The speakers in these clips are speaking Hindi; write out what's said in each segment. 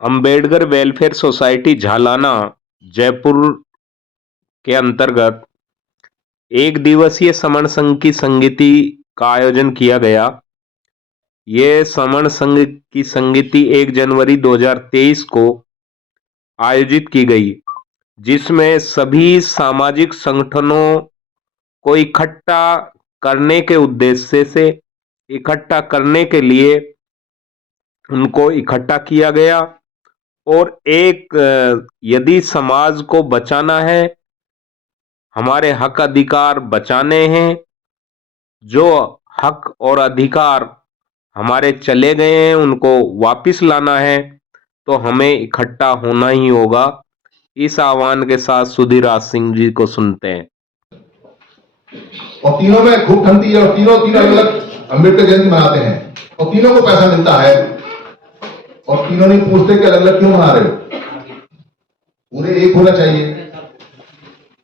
अंबेडकर वेलफेयर सोसाइटी झालाना जयपुर के अंतर्गत एक दिवसीय समण संघ की संगीति का आयोजन किया गया। यह समण संघ की संगीति 1 जनवरी 2023 को आयोजित की गई, जिसमें सभी सामाजिक संगठनों को इकट्ठा करने के उद्देश्य से इकट्ठा करने के लिए उनको इकट्ठा किया गया। और एक यदि समाज को बचाना है, हमारे हक अधिकार बचाने हैं, जो हक और अधिकार हमारे चले गए हैं उनको वापस लाना है, तो हमें इकट्ठा होना ही होगा। इस आह्वान के साथ सुधीराज सिंह जी को सुनते हैं। और तीनों में खूब ठंडी है और तीनों अलग अलग अम्बेडकर जयंती मनाते हैं और तीनों को पैसा मिलता है और तीनों नहीं पूछते कि अलग अलग क्यों मना रहे हो, पूरे एक होना चाहिए।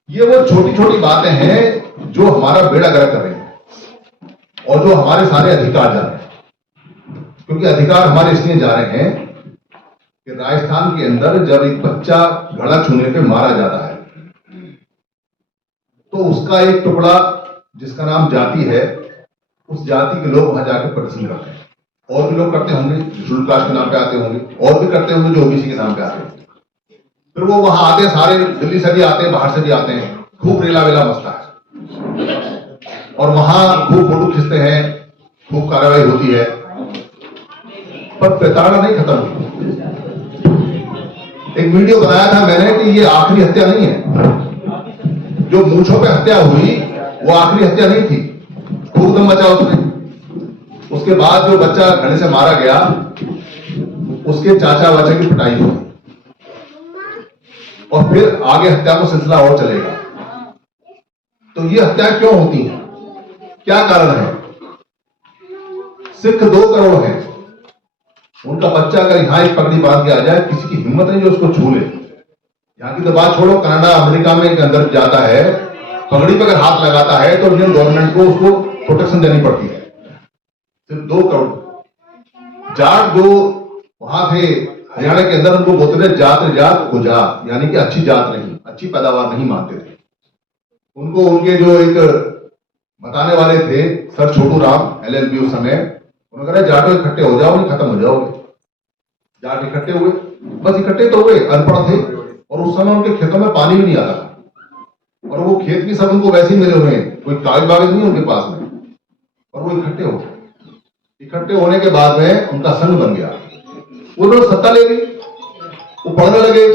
ये वो छोटी छोटी बातें हैं जो हमारा बेड़ा गर्क कर रहे हैं और जो हमारे सारे अधिकार जा रहे हैं। क्योंकि अधिकार हमारे इसलिए जा रहे हैं कि राजस्थान के अंदर जब एक बच्चा घड़ा छूने पे मारा जाता है तो उसका एक टुकड़ा जिसका नाम जाति है, उस जाति के लोग वहां जाकर प्रदर्शन करते हैं। और भी लोग करते होंगे, शेड्यूल कास्ट के नाम पे आते होंगे, और भी करते होंगे जो ओबीसी के नाम पे आते हैं। फिर वो वहां आते हैं, सारे दिल्ली से भी आते हैं, बाहर से भी आते हैं, खूब रेला वेला मचता है और वहां खूब फोटो खींचते हैं, खूब कार्रवाई होती है, पर प्रताड़ना नहीं खत्म हुई। एक वीडियो बनाया था मैंने कि ये आखिरी हत्या नहीं है, जो मूंछों पे हत्या हुई वो आखिरी हत्या नहीं थी, खूब दम मचा उसमें। उसके बाद जो बच्चा घड़े से मारा गया उसके चाचा वाचा की पिटाई हुई और फिर आगे हत्या का सिलसिला और चलेगा। तो ये हत्या क्यों होती है, क्या कारण है? सिख 2 करोड़ हैं, उनका बच्चा अगर यहां एक पगड़ी बांध के आ जाए, किसी की हिम्मत नहीं जो उसको छू ले। यहां की तो बात छोड़ो, कनाडा अमेरिका में एक अंदर जाता है, पगड़ी पर अगर हाथ लगाता है तो इंडियन गवर्नमेंट को उसको प्रोटेक्शन देनी पड़ती है। सिर्फ 2 करोड़ जाट जो वहां थे हरियाणा के अंदर, उनको बोलते थे जात गुजात, यानी कि अच्छी जात नहीं, अच्छी पैदावार नहीं मानते थे उनको। उनके जो एक बताने वाले थे सर छोटू राम LLB उस समय, उन्होंने कहा जाटो इकट्ठे हो जाओ, नहीं खत्म हो जाओगे। जाट इकट्ठे हुए, बस इकट्ठे तो हुए, अनपढ़ थे और उस समय उनके खेतों में पानी भी नहीं आता था और वो खेत भी सब उनको वैसे ही मिले हुए हैं, कोई कागज बागज नहीं उनके पास में, और वो इकट्ठे हो गए। इकट्ठे होने के बाद में उनका संघ बन गया, वो लोग सत्ता ले ली, वो पढ़ने लगे।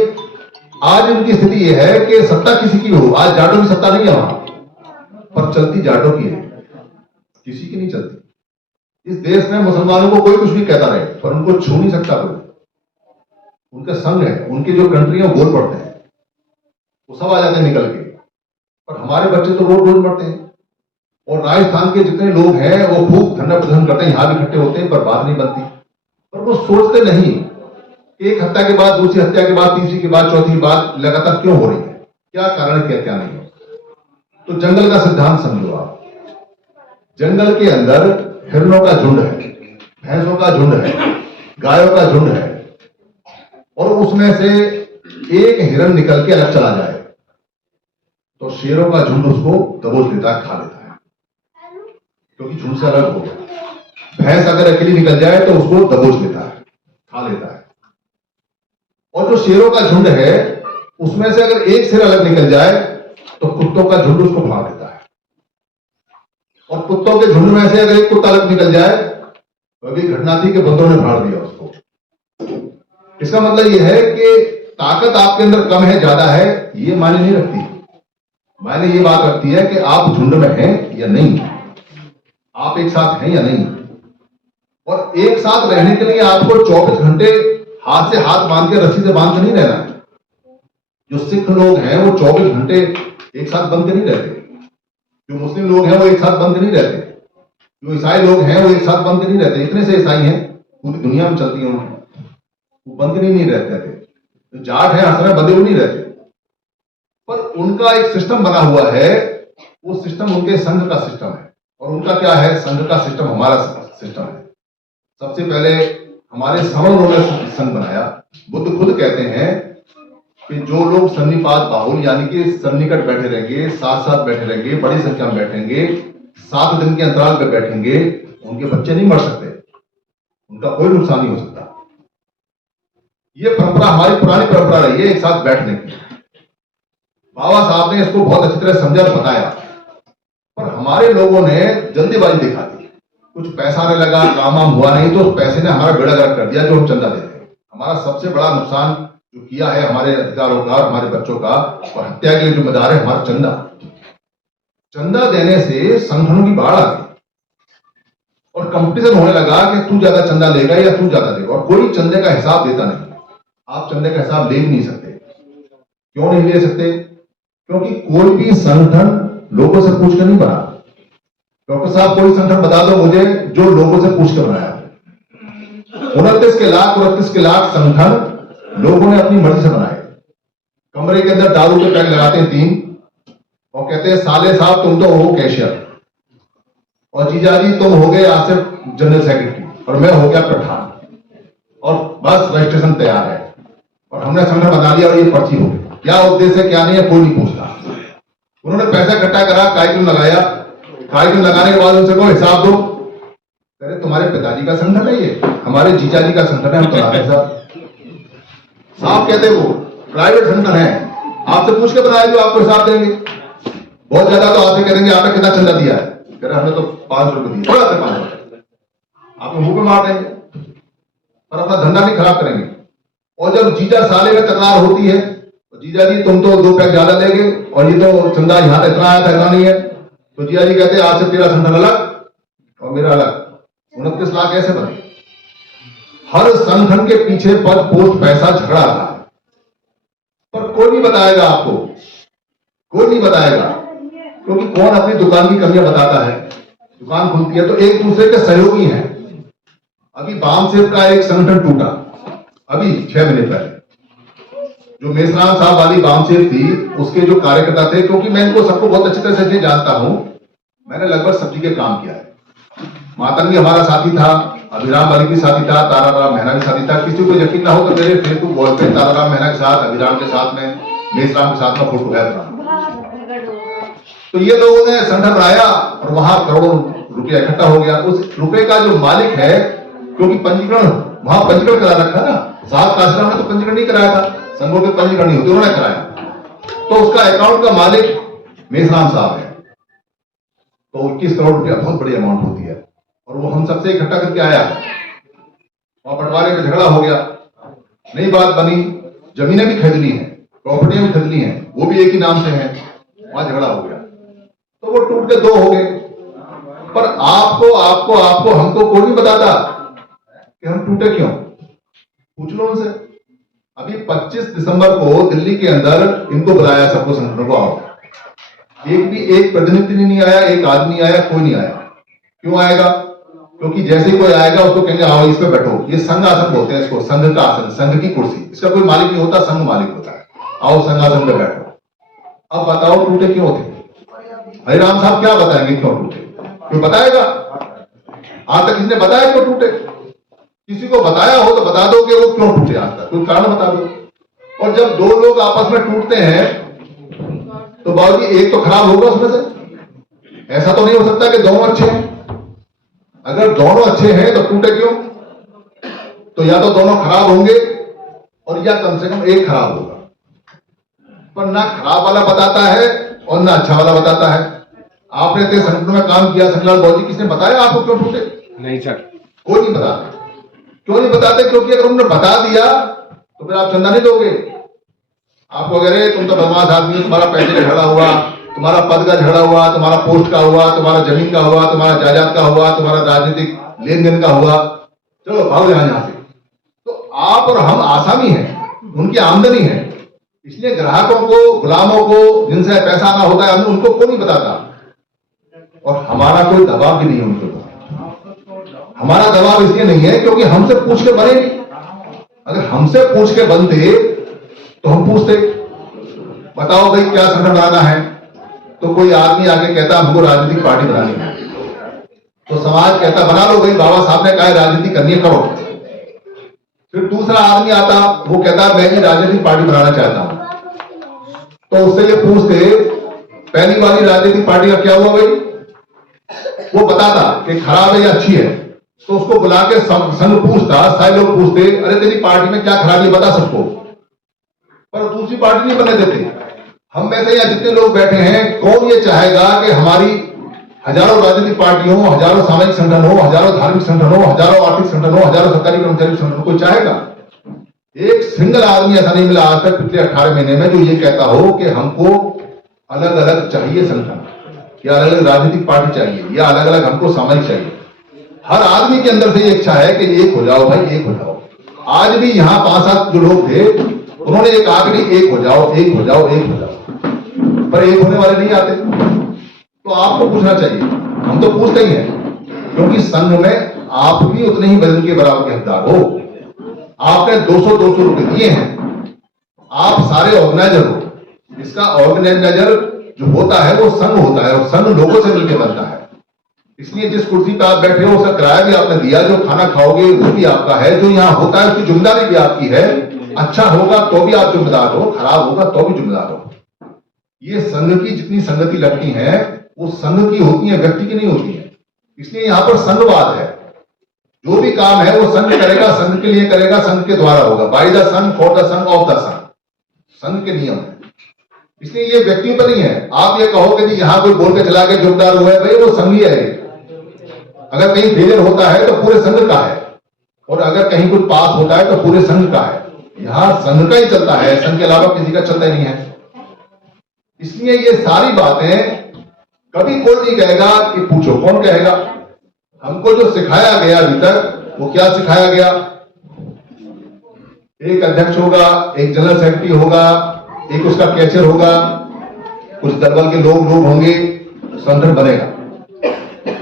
आज उनकी स्थिति यह है कि सत्ता किसी की हो, आज जाटों की सत्ता नहीं है वहां, पर चलती जाटों की है, किसी की नहीं चलती। इस देश में मुसलमानों को कोई कुछ भी कहता रहे, पर उनको छू नहीं सकता कोई। उनका संघ है, उनकी जो कंट्री है बोल पड़ते हैं, वो सब आ जाते हैं निकल के, पर हमारे बच्चे तो रोज रोज पढ़ते हैं। और राजस्थान के जितने लोग हैं वो खूब धरना प्रदर्शन करते हैं, यहां भी इकट्ठे होते हैं, पर बात नहीं बनती। पर वो सोचते नहीं, एक हत्या के बाद दूसरी हत्या के बाद तीसरी के बाद चौथी बात लगातार क्यों हो रही है, क्या कारण है, क्या नहीं है। तो जंगल का सिद्धांत समझो आप, जंगल के अंदर हिरणों का झुंड है, भैंसों का झुंड है, गायों का झुंड है, और उसमें से एक हिरण निकल के अलग चला जाए तो शेरों का झुंड उसको दबोच लेता है, खा लेता है, क्योंकि झुंड से अलग हो गया। भैंस अगर अकेली निकल जाए तो उसको दबोच लेता है, खा लेता है। और जो शेरों का झुंड है उसमें से अगर एक शेर अलग निकल जाए तो कुत्तों का झुंड उसको फाड़ देता है, और कुत्तों के झुंड में से अगर एक कुत्ता अलग निकल जाए तो अभी घटना थी कि बंदरों ने फाड़ दिया उसको। इसका मतलब यह है कि ताकत आपके अंदर कम है ज्यादा है ये मायने नहीं रखती, मायने ये बात रखती है कि आप झुंड में हैं या नहीं, आप एक साथ हैं या नहीं। और एक साथ रहने के लिए आपको 24 घंटे हाथ से हाथ बांध के रस्सी से बांध के नहीं रहना है। जो सिख लोग हैं वो 24 घंटे एक साथ बंद के नहीं रहते, जो मुस्लिम लोग हैं वो एक साथ बंद के नहीं रहते, जो ईसाई लोग हैं वो एक साथ बंद के नहीं रहते। इतने से ईसाई हैं पूरी दुनिया में चलती हैं, वो बंद के नहीं रहते थे। जो जाट है हर समय बंधे हुए नहीं रहते, पर उनका एक सिस्टम बना हुआ है, वो सिस्टम उनके संघ का सिस्टम है। और उनका क्या है, संघ का सिस्टम हमारा सिस्टम है। सबसे पहले हमारे समय उन्होंने संघ बनाया। बुद्ध खुद कहते हैं कि जो लोग सन्निपात बाहुल यानी कि सन्निकट बैठे रहेंगे, साथ साथ बैठे रहेंगे, बड़ी संख्या में बैठेंगे, 7 दिन के अंतराल पर बैठेंगे, उनके बच्चे नहीं मर सकते, उनका कोई नुकसान नहीं हो सकता। ये परंपरा हमारी पुरानी परंपरा रही है एक साथ बैठने की। बाबा साहब ने इसको बहुत अच्छी तरह समझा और बताया, पर हमारे लोगों ने जल्दीबाजी दिखा दी। कुछ पैसा आने लगा, काम वाम हुआ नहीं, तो उस पैसे ने हमारा बेड़ा गर्क कर दिया जो हम चंदा देते हैं। हमारा सबसे बड़ा नुकसान जो किया है हमारे अधिकारों का, हमारे बच्चों का, और हत्या के लिए जिम्मेदार है हमारा चंदा। चंदा देने से संगठनों की बाढ़ आ गई और कंपटीशन होने लगा कि तू ज्यादा चंदा लेगा या तू ज्यादा देगा, और कोई चंदे का हिसाब देता नहीं। आप चंदे का हिसाब ले भी नहीं सकते। क्यों नहीं ले सकते? क्योंकि कोई भी संगठन लोगों से पूछ कर नहीं बना। डॉक्टर साहब कोई संगठन बता दो मुझे जो लोगों से पूछ कर बनाया। 29 लाख संगठन लोगों ने अपनी मर्जी से बनाए। कमरे के अंदर दारू के पैक लगाते हैं 3 और कहते हैं साले साहब तुम तो हो कैशियर और जीजाजी तुम हो गए आज से जनरल सेक्रेटरी और मैं हो गया प्रधान, और बस रजिस्ट्रेशन तैयार है और हमने संगठन बना लिया और ये पर्ची हो गई। क्या उद्देश्य है क्या नहीं है कोई नहीं पूछता। उन्होंने पैसा इकट्ठा करा, कार्यक्रम लगाया, कार्यक्रम लगाने के बाद उनसे को हिसाब दो। अरे तुम्हारे पिताजी का संगठन है ये, हमारे जीजा जी का संगठन है, हम तो आते साहब कहते वो प्राइवेट संगठन है, आपसे पूछ के बनाया जो आपको हिसाब देंगे। बहुत ज्यादा तो आपसे करेंगे आपने कितना चंदा दिया है, कह रहे हमने तो 500 रुपए दिए, थोड़ा 500 आपको मुंह पे मार देंगे पर अपना धंधा नहीं खराब करेंगे। और जब जीजा साले में तकरार होती है तो जीजा जी तुम तो 2 पैक ज्यादा लेंगे और ये तो चंदा यहाँ इतना आया था इतना नहीं है, तो जीजा जी कहते आज से तेरा संगठन अलग और मेरा अलग। 29 लाख ऐसे बने। हर संगठन के पीछे पद पोस्ट पैसा झगड़ा रहा है, पर कोई नहीं बताएगा आपको, कोई नहीं बताएगा, क्योंकि कौन अपनी दुकान की कमियां बताता है। दुकान खुलती है तो एक दूसरे के सहयोगी हैं। अभी बामसेव का एक संगठन टूटा अभी 6 महीने पहले, जो मेसराम साहब वाली बामसेव थी उसके जो कार्यकर्ता थे, क्योंकि मैं इनको सबको बहुत अच्छी तरह से जानता हूं, मैंने लगभग सब जगह काम किया है। मातंगी हमारा साथी था, अभिराम वाली की साथी था, ताराराम मेहरा के साथी था। किसी को यकीन ना हो तो मेरे फेसबुक वॉल पे ताराराम मेहरा के साथ, अभिराम के साथ में, मेसराम के साथ में फोटो है। तो ये लोगों ने संगठन बनाया और वहां करोड़ों रुपया इकट्ठा हो गया। उस रुपए का जो मालिक है, क्योंकि पंजीकरण वहां पंजीकरण करा रखा ना, साहब काशराम ने तो पंजीकरण नहीं कराया था, संघों के पंजीकरण नहीं होते, उन्होंने कराया। तो उसका अकाउंट का मालिक मेसराम साहब है। तो 21 करोड़ रुपया बहुत बड़ी अमाउंट होती है और वो हम सबसे इकट्ठा करके आया और बंटवारे में झगड़ा हो गया, नई बात बनी, जमीनें भी खरीदनी है, प्रॉपर्टियां भी खरीदनी है, वो भी एक ही नाम से है, वहां झगड़ा हो गया तो वो टूट के 2 हो गए। पर आपको हमको कोई नहीं बताता कि हम टूटे क्यों, पूछ लो उनसे। अभी 25 दिसंबर को दिल्ली के अंदर इनको बुलाया सबको, संगठनों को आओ, एक प्रतिनिधि नहीं आया, एक आदमी आया, कोई नहीं आया। क्यों आएगा? क्योंकि जैसे कोई आएगा उसको कहेंगे आओ इस पे बैठो। ये संघ आसन बोलते हैं इसको, संघ का आसन, संघ की कुर्सी। इसका कोई मालिक नहीं होता, संघ मालिक होता है। आओ संघ आसन पे बैठो। अब बताओ टूटे क्यों थे? हरिराम साहब क्या बताएंगे क्यों टूटे? कोई बताएगा? आज तक किसने बताया क्यों टूटे? किसी को बताया हो तो बता दो कि वो क्यों टूटे, आज तक कोई कारण बता दो। और जब 2 लोग आपस में टूटते हैं तो बाबूजी एक तो खराब होगा उसमें से। ऐसा तो नहीं हो सकता कि दोनों अच्छे हैं। अगर दोनों अच्छे हैं तो टूटे क्यों? तो या तो दोनों खराब होंगे और या कम से कम एक खराब होगा। पर ना खराब वाला बताता है और ना अच्छा वाला बताता है। आपने तो संगठन में काम किया, संगलाल बाबूजी, किसने बताया आपको क्यों टूटे? नहीं सर, कोई नहीं बताता। क्यों नहीं बताते? क्योंकि अगर उन्होंने बता दिया तो फिर आप चंदा नहीं दोगे। आपको अगर तुम तो बदमाश आदमी हो, तुम्हारा पैसे का झगड़ा हुआ, तुम्हारा पद का झगड़ा हुआ, तुम्हारा पोस्ट का हुआ, तुम्हारा जमीन का हुआ, तुम्हारा जायदाद का हुआ, तुम्हारा राजनीतिक लेन देन का हुआ, चलो भागो यहां से। तो आप और हम आसामी हैं, उनकी आमदनी है, इसलिए ग्राहकों को, गुलामों को, जिनसे पैसा आना होता है उनको कोई नहीं बताता। और हमारा कोई दबाव भी नहीं है उनको। हमारा दबाव इसलिए नहीं है क्योंकि हमसे पूछ के बने नहीं। अगर हमसे पूछ के बनते तो हम पूछते, बताओ भाई क्या संगठन बनाना है, तो कोई आदमी आके कहता हमको राजनीतिक पार्टी बनानी है, तो समाज कहता बना लो भाई, बाबा साहब ने कहा राजनीति करनी है, करो। फिर दूसरा आदमी आता, वो कहता मैं ही राजनीतिक पार्टी बनाना चाहता हूं। तो उससे ये पूछते पहली वाली राजनीतिक पार्टी का क्या हुआ भाई, वो बताता कि खराब है या अच्छी है, तो उसको बुला के संघ पूछता, सारे लोग पूछते अरे तेरी पार्टी में क्या खराबी है बता सबको, पर दूसरी पार्टी नहीं बनने देते। हम में से यहाँ जितने लोग बैठे हैं, कौन ये चाहेगा कि हमारी हजारों राजनीतिक पार्टियों, हजारों सामाजिक संगठन हो, हजारों धार्मिक संगठन हो, हजारों आर्थिक संगठन हो, हजारों सरकारी कर्मचारी संगठन, कोई चाहेगा? एक सिंगल आदमी ऐसा नहीं मिला आज तक पिछले 18 महीने में जो ये कहता हो कि हमको अलग अलग चाहिए संगठन, या अलग अलग राजनीतिक पार्टी चाहिए, या अलग अलग हमको सामाजिक चाहिए। हर आदमी के अंदर से ये इच्छा है कि एक हो जाओ भाई, एक हो जाओ। आज भी यहाँ 5-7 जो लोग थे, उन्होंने एक आखिरी एक हो जाओ, एक हो जाओ, एक हो जाओ, पर एक होने वाले नहीं आते। तो आपको पूछना चाहिए, हम तो पूछते ही हैं, क्योंकि संघ में आप भी उतने ही वजन के बराबर के हकदार हो। आपने 200-200 रुपए दिए हैं, आप सारे ऑर्गेनाइजर हो। इसका ऑर्गेनाइजर जो होता है वो संघ होता है, और संघ लोगों से मिलकर बनता है। इसलिए जिस कुर्सी पर आप बैठे हो उसका किराया भी आपने दिया, जो खाना खाओगे वो भी आपका है, जो यहाँ होता है उसकी जिम्मेदारी भी आपकी है। अच्छा होगा तो भी आप जिम्मेदार हो, खराब होगा तो भी जिम्मेदार हो। ये संघ की जितनी संगति लगती है वो संघ की होती है, व्यक्ति की नहीं होती है। इसलिए यहां पर संघवाद है। जो भी काम है वो संघ करेगा, संघ के लिए करेगा, संघ के द्वारा होगा, बाय द संघ, फॉर द संघ, ऑफ द संघ, संघ के नियम है। इसलिए ये व्यक्तियों पर नहीं है। आप ये कहो कि जी यहां कोई बोल के चला के जिम्मेदार हुआ है, भाई वो संघ ही है। अगर कहीं फेलियर होता है तो पूरे संघ का है, और अगर कहीं कुछ पास होता है तो पूरे संघ का है। यहां संघ का ही चलता है, संघ के अलावा किसी का चलता ही नहीं है। इसलिए ये सारी बातें कभी कोई नहीं कहेगा कि पूछो, कौन कहेगा? हमको जो सिखाया गया अभी तक, वो क्या सिखाया गया? एक अध्यक्ष होगा, एक जनरल सेक्रेटरी होगा, एक उसका कैशियर होगा, कुछ दलबल के लोग होंगे, संगठन बनेगा।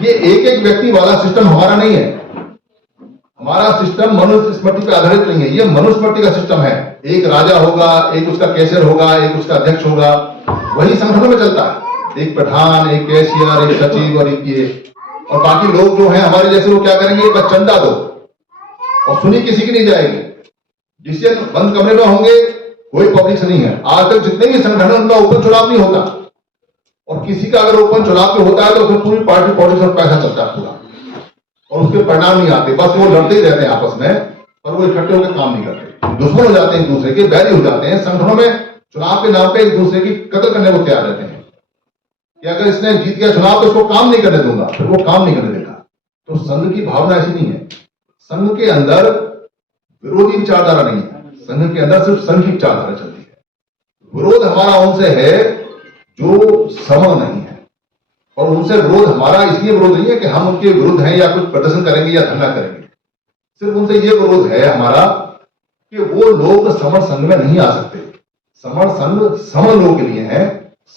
ये एक एक व्यक्ति वाला सिस्टम हमारा नहीं है। हमारा सिस्टम मनुस्मृति पर आधारित नहीं है, ये मनुस्मृति का सिस्टम है। एक राजा होगा, एक उसका कैशियर होगा, एक उसका अध्यक्ष होगा, वही संगठनों में चलता है। एक प्रधान, एक कैशियर, एक सचिव, और एक ये, और बाकी लोग जो हैं हमारे जैसे, वो क्या करेंगे, बस चंदा दो, और सुनी किसी की नहीं जाएगी। डिसीजन बंद कमरे में होंगे, कोई पब्लिक से नहीं है। आज तक जितने भी संगठन उनका ओपन चुनाव नहीं होता, और किसी का अगर ओपन चुनाव पे होता है तो फिर पूरी पार्टी पॉलिटिक्स और पैसा चलता है पूरा, और उसके परिणाम नहीं आते। बस वो लड़ते ही रहते हैं आपस में, पर वो इकट्ठे होकर काम नहीं करते, दुश्मन हो जाते हैं, एक दूसरे के बैरी हो जाते हैं। संगठनों में चुनाव के नाम पे एक दूसरे की कत्ल करने को तैयार रहते हैं कि अगर इसने जीत गया चुनाव तो इसको काम नहीं करने दूंगा, फिर वो काम नहीं करने देगा। तो संघ की भावना ऐसी नहीं है। संघ के अंदर विरोधी विचारधारा नहीं है, संघ के अंदर सिर्फ संघ की विचारधारा चलती है। विरोध हमारा उनसे है जो सम नहीं है, और उनसे विरोध हमारा इसलिए विरोध नहीं है कि हम उनके विरुद्ध हैं या कुछ प्रदर्शन करेंगे या धरना करेंगे। सिर्फ उनसे ये विरोध है हमारा कि वो लोग समर संघ में नहीं आ सकते। समर संघ समर लोगों के लिए है,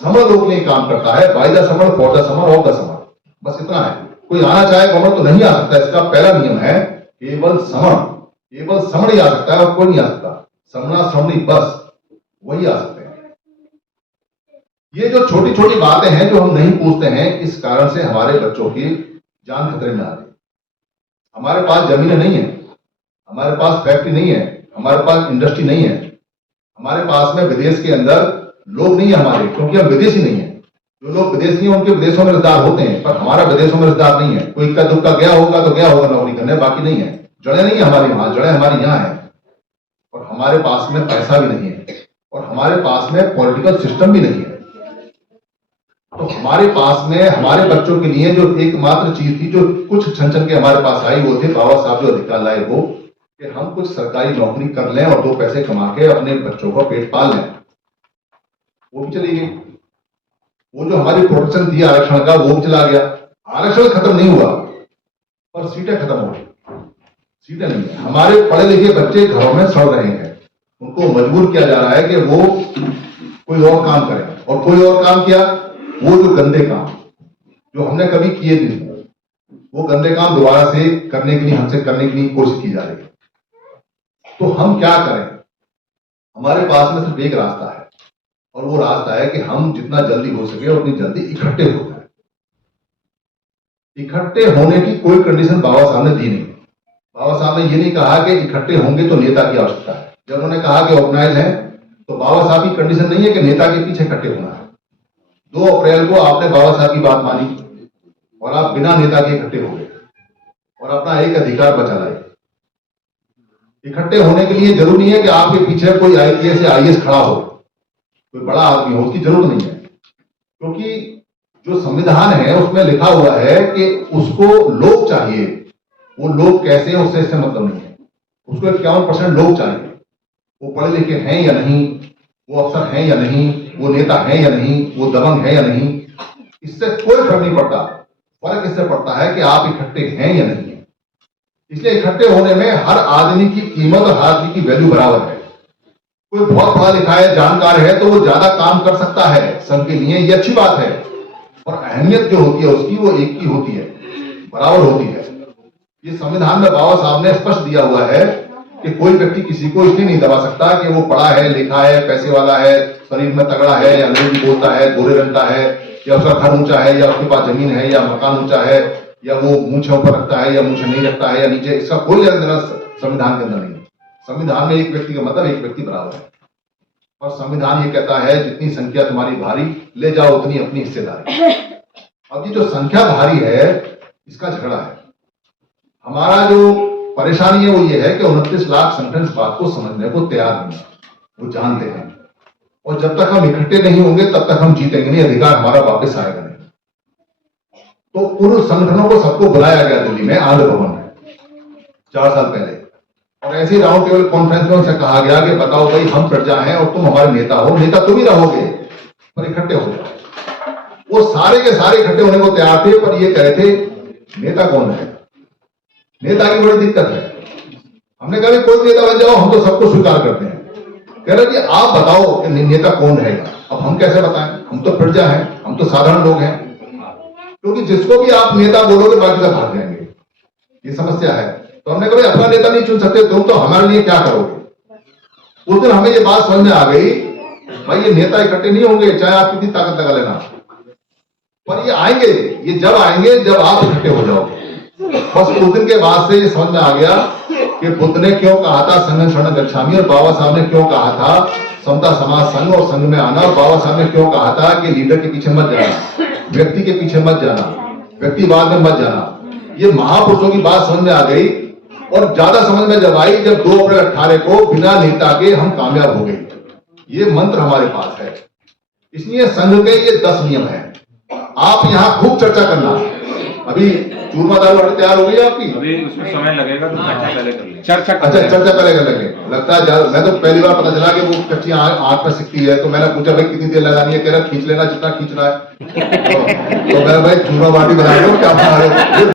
समर लोगों के लिए काम करता है, by the summer, for the summer, of the summer, बस इतना है। कोई आना चाहे गवर्नमेंट तो नहीं आ सकता। इसका पहला नियम है केवल समर ही आ सकता है, और कोई नहीं आ सकता। समना समनी बस वही आ सकते हैं। ये जो छोटी छोटी बातें हैं जो हम नहीं पूछते हैं, इस कारण से हमारे बच्चों की जान खतरे में आ रही है। हमारे पास जमीनें नहीं है, हमारे पास फैक्ट्री नहीं है, हमारे पास इंडस्ट्री नहीं है, हमारे पास में विदेश के अंदर लोग नहीं है हमारे, क्योंकि हम विदेशी नहीं है। जो लोग विदेशी हैं उनके विदेशों में रिश्तेदार होते हैं, पर हमारा विदेशों में रिश्तेदार नहीं है। कोई इक्का दुक्का गया होगा तो गया होगा नौकरी करने, बाकी नहीं है। जड़ें नहीं है हमारी वहां, जड़ें हमारी यहाँ है। और हमारे पास में पैसा भी नहीं है, और हमारे पास में पॉलिटिकल सिस्टम भी नहीं है। तो हमारे पास में हमारे बच्चों के लिए जो एकमात्र चीज थी, जो कुछ छन के हमारे पास आई, वो थे बाबा साहब जो अधिकार लाए, वो कि हम कुछ सरकारी नौकरी कर लें और 2 पैसे कमा के अपने बच्चों को पेट पाल लें। वो भी चली गई। वो जो हमारी प्रोटेक्शन थी आरक्षण का, वो भी चला गया। आरक्षण खत्म नहीं हुआ, पर सीटें खत्म हो गई। सीटें नहीं है। हमारे पढ़े लिखे बच्चे घरों में सड़ रहे हैं, उनको मजबूर किया जा रहा है कि वो कोई और काम करें, और कोई और काम किया, वो जो गंदे काम जो हमने कभी किए नहीं, वो गंदे काम दोबारा से करने के लिए हमसे करने की कोशिश की जा रही है। तो हम क्या करें? हमारे पास में सिर्फ एक रास्ता है, और वो रास्ता है कि हम जितना जल्दी हो सके उतनी जल्दी इकट्ठे हो जाए। इकट्ठे होने की कोई कंडीशन बाबा साहब ने दी नहीं। बाबा साहब ने ये नहीं कहा कि इकट्ठे होंगे तो नेता की आवश्यकता है। जब उन्होंने कहा कि ऑर्गेनाइज है, तो बाबा साहब की कंडीशन नहीं है कि नेता के पीछे इकट्ठे होना है। 2 अप्रैल को आपने बाबा साहब की बात मानी और आप बिना नेता के इकट्ठे हो गए और अपना एक अधिकार बचा लाए। इकट्ठे होने के लिए जरूरी नहीं है कि आपके पीछे कोई IPS या IAS खड़ा हो, कोई बड़ा आदमी हो, उसकी जरूरत नहीं है। क्योंकि जो संविधान है उसमें लिखा हुआ है कि उसको लोग चाहिए। वो लोग कैसे हैं उससे इससे मतलब नहीं है। उसको 51% लोग चाहिए। वो पढ़े लिखे हैं या नहीं, वो अफसर हैं या नहीं, वो नेता हैं या नहीं, वो दबंग है या नहीं, इससे कोई फर्क नहीं पड़ता। फर्क इससे पड़ता है कि आप इकट्ठे हैं या नहीं है। इसलिए इकट्ठे होने में हर आदमी की कीमत और हर आदमी की वैल्यू बराबर है। कोई बहुत पढ़ा लिखा है, जानकार है, तो वो ज्यादा काम कर सकता है संघ के लिए, ये अच्छी बात है। और अहमियत जो होती है उसकी, वो एक की होती है, बराबर होती है। ये संविधान में बाबा साहब ने स्पष्ट दिया हुआ है कि कोई व्यक्ति किसी को इसलिए नहीं दबा सकता कि वो पढ़ा है, लिखा है, पैसे वाला है, शरीर में तगड़ा है, या अंग्रेजी बोलता है, गोरे रंग का है, या उसका घर ऊंचा है, या उसके पास जमीन है, या मकान ऊंचा है, या वो मूंछे ऊपर रखता है या मूंछे नहीं रखता है, या नीचे, इसका कोई लेना देना संविधान के अंदर नहीं है। संविधान में एक व्यक्ति का मतलब एक व्यक्ति बराबर है। और संविधान ये कहता है जितनी संख्या तुम्हारी भारी, ले जाओ उतनी अपनी हिस्सेदारी। अब ये जो संख्या भारी है, इसका झगड़ा है। हमारा जो परेशानी है वो ये है कि 29 लाख संगठन इस बात को समझने को तैयार नहीं है, वो जानते हैं। और जब तक हम इकट्ठे नहीं होंगे तब तक हम जीतेंगे नहीं, अधिकार हमारा वापस आएगा नहीं। तो उन संगठनों को सबको बुलाया गया दिल्ली में, आंध्र भवन में 4 साल पहले, और ऐसे राउंड टेबल कॉन्फ्रेंस में उनसे कहा गया कि बताओ भाई, हम प्रजा हैं और तुम हमारे नेता हो, नेता तुम ही रहोगे, पर इकट्ठे हो जाओ। वो सारे के सारे इकट्ठे होने को तैयार थे, पर ये कह रहे थे नेता कौन है। नेता की बड़ी दिक्कत है। हमने कहा कोई नेता बन जाओ, हम तो सबको स्वीकार करते हैं। कह रहे कि आप बताओ कि नेता कौन रहेगा। अब हम कैसे बताएं, हम तो प्रजा हैं, हम तो साधारण लोग हैं। क्योंकि जिसको भी आप नेता बोलोगे बाकी सब भाग जाएंगे, ये समस्या है। तो हमने कहा अपना नेता नहीं चुन सकते, तुम तो हमारे लिए क्या करोगे। उस दिन हमें ये बात समझ में आ गई, भाई ये नेता इकट्ठे नहीं होंगे चाहे आप कितनी ताकत लगा लेना, पर ये आएंगे, ये जब आएंगे जब आप इकट्ठे हो जाओगे। बस उस दिन के बाद से ये समझ में आ गया कि बुद्ध ने क्यों कहा था संघं शरणं गच्छामि, और बाबा साहब ने क्यों कहा था समता समाज संघ और संघ में आना, और बाबा साहब ने क्यों कहा था कि लीडर के पीछे मत जाना, व्यक्ति के पीछे मत जाना, व्यक्तिवाद में मत जाना। ये महापुरुषों की बात समझ में आ गई, और ज्यादा समझ में जब आई जब 2 अप्रैल 18 को बिना नेता के हम कामयाब हो गए। ये मंत्र हमारे पास है। इसलिए संघ के ये 10 नियम हैं। आप यहाँ खूब चर्चा करना। अभी चूरमा दाल बाटी तैयार हो गई आपकी? अभी उसमें समय लगेगा, तो पहले कर लें। चर्चा अच्छा, चर्चा पहले कर लेंगे। लगता है मैं तो पहली बार पता चला कि वो कच्ची आंख में सिकती है, तो मैंने पूछा भाई कितनी देर लगानी है, कह रहा खींच लेना जितना खींचना है। तो मैं भाई चूरमा बाटी बना रहे हो क्या बना रहे हो?